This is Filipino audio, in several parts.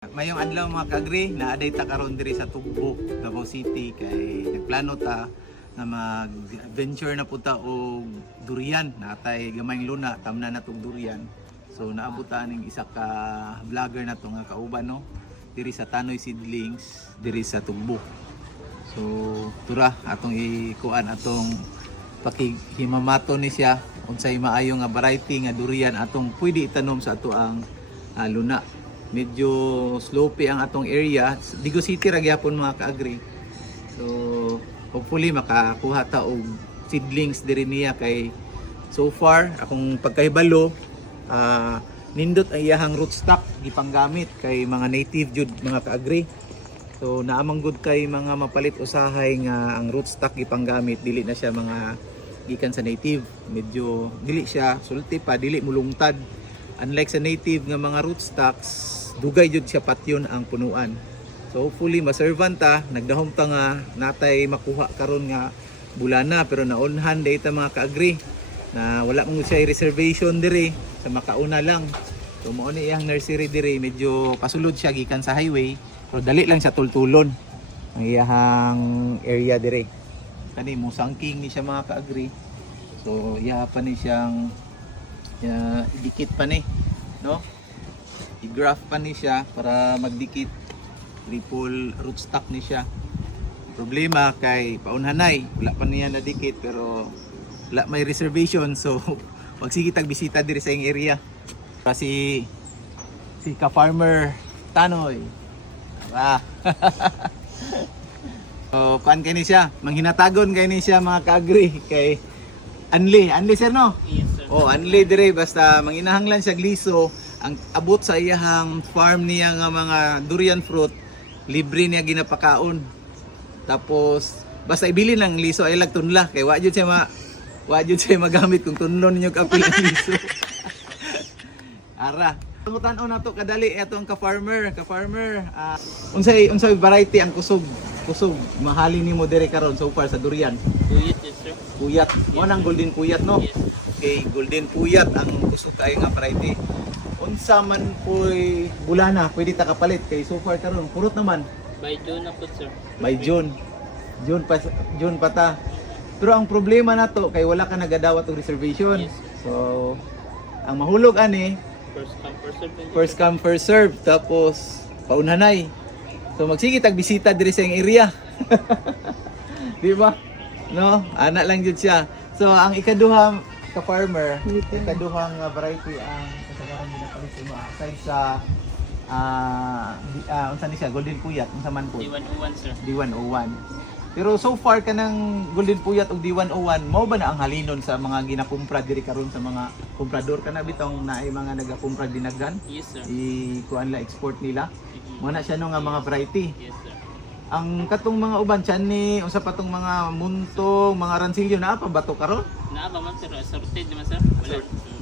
Mayong adlaw mga kaagri, naaday ta karon diri sa Tugbo, Davao City kay nagplano ta na mag-venture na puta og durian. Natay gamayng luna, tamna na tog durian. So naabot ta ning isa ka vlogger na to nga kauban no, diri sa Tanoy Seedlings diri sa Tugbo. So tura atong ikuan atong pakihimamato ni siya unsay maayo nga variety nga durian atong pwede itanom sa ato ang luna. Medyo slopey ang atong area. Digo City ra gyapon mga kaagri. So hopefully makakuha ta og seedlings diri niya kay so far akong pagkahibalo nindot ang iyahang rootstock gipanggamit kay mga native jud mga kaagri. So naamang good kay mga mapalit usahay nga ang rootstock gipanggamit dili na siya mga gikan sa native. Medyo dili siya sulti pa, dili mulungtad. Unlike sa native nga mga rootstocks, dugay jud siya patyon ang punuan. So hopefully maservan ta, nagdahom ta nga natay makuha karon nga bulana pero naunhan data mga kaagri na wala mong siya reservation diri sa makauna lang. So mao ni iyang nursery diri, medyo pasulod siya gikan sa highway pero dali lang siya tultulon ang iyahang area diri. Kani mo sangking ni siya mga kaagri. So iya pa ni siyang dikit pa ni, no? I-graft pa ni siya para magdikit. Triple rootstock ni siya. Problema kay paunhanay, wala pa niya nadikit pero wala may reservation, so wag sige tag bisita diri sa iyang area. Kasi si ka-farmer Tanoy. So kan kay ni siya, manghinatagon kay ni siya mga kaagri kay Anli sir no? Yes, sir. Oh, Anli dire basta manginahanglan siya gliso. Ang abot sa iyahang farm niya nga mga durian fruit, libre niya ginapakaon. Tapos basta ibili ng liso ay lag tunla kay wa jud siya magamit kung tunlon niyo kapil ang liso. Ara, tamutan-on nato kadali atong ka-farmer. Unsay variety ang kusog mahalin nimo dire karon so far sa durian? Kuyat, yes, sir. Puyat. Mo nang golden puyat no? Yes. Okay, golden puyat ang kusog kay nga variety. Unsa man po'y bulana, pwede ta kapalit kay so far karon purot naman. By June na po, sir. By June. June pa ta. Pero ang problema nato kay wala ka nagadawat og reservation. Yes. So ang mahulog ani First come, first serve. first come first serve tapos paunhanay. So magsige tag bisita diri sa iyang area. Di ba? No, ana lang jud siya. So ang ikaduha ka farmer, ikaduhang variety ang kasagaran ginapalit mo aside sa unsa ni siya golden puyat unsa man po D101, sir. D101. Pero so far kanang golden puyat og D101 mao ba na ang halinon sa mga ginakumpra diri karon sa mga komprador kana bitong naay mga nagakumpra dinaghan Yes, sir. kuan la export nila mo na siya no nga mga variety. Yes, sir. Ang katong mga uban tiyan ni unsa pa tong mga muntong mga ransilyo naa pa bato karon? Naa ba man, sir? Assorted naman, sir.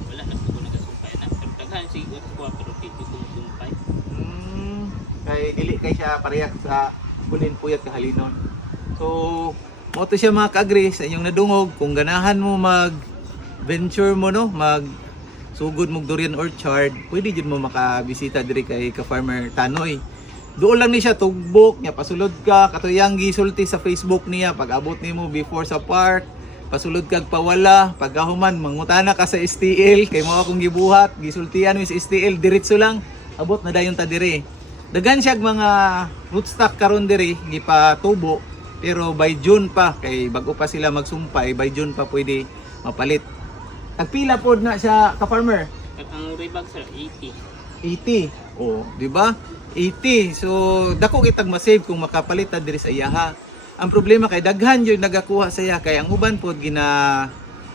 Wala na siguro nagasumpay na. Pero daghan siguro ko pero dito ko sumpay. Kay dili kay siya parehas sa golden puyat kahalinon. So mo to siya mga kaagri sa inyong nadungog kung ganahan mo mag venture mo no, mag sugod mong durian orchard, pwede jud mo makabisita diri kay ka-farmer Tanoy. Doon lang ni siya tugbok niya, pasulod ka katuyang gisulti sa Facebook niya pag abot nimo before sa park, pasulod kag pawala, pagkahuman mangutana ka sa STL kay mao akong gibuhat, gisultian mi sa STL diretso lang abot na dayon ta diri. Daghan siya mga rootstock karon diri gipatubo pero by June pa kay bago pa sila magsumpay, by June pa pwede mapalit. Tagpila pod na siya ka-farmer? At ang rebag, sir, 80. 80. Oh, di ba? 80. So dako kitag ma-save kung makapalit ta diri sa iyaha. Ang problema kay daghan jud nagakuha sa iya kay ang uban pod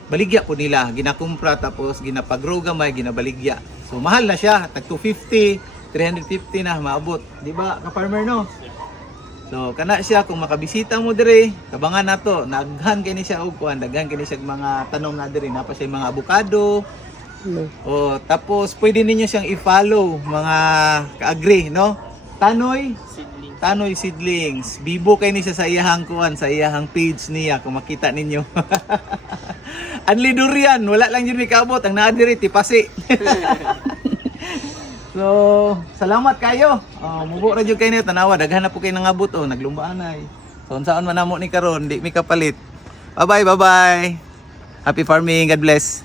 baligya pod nila, ginakumpra tapos ginapagrow gamay, ginabaligya. So mahal na siya, tag 250, 350 na maabot. Di ba, ka-farmer no? So kana siya kung makabisita mo diri, kabangan nato, naghan kay ni siya og kuan, daghan kay ni siya mga tanom na diri, napa siya mga avocado. O tapos pwede ninyo siyang i-follow mga kaagri, no? Seedling. Tanoy Seedlings. Bibo kay ni siya sa iyahang kuan, sa iyahang page niya kung makita ninyo. Anli durian, wala lang yun may kaabot, ang naa diri tipasi. So, salamat kayo. Mubo ra jud kayo niyo tanawa, daghan na po kayo nangabot naglumbaan na. So, unsaon man namo ni karon, di mi kapalit. Bye-bye, bye-bye. Happy farming, God bless.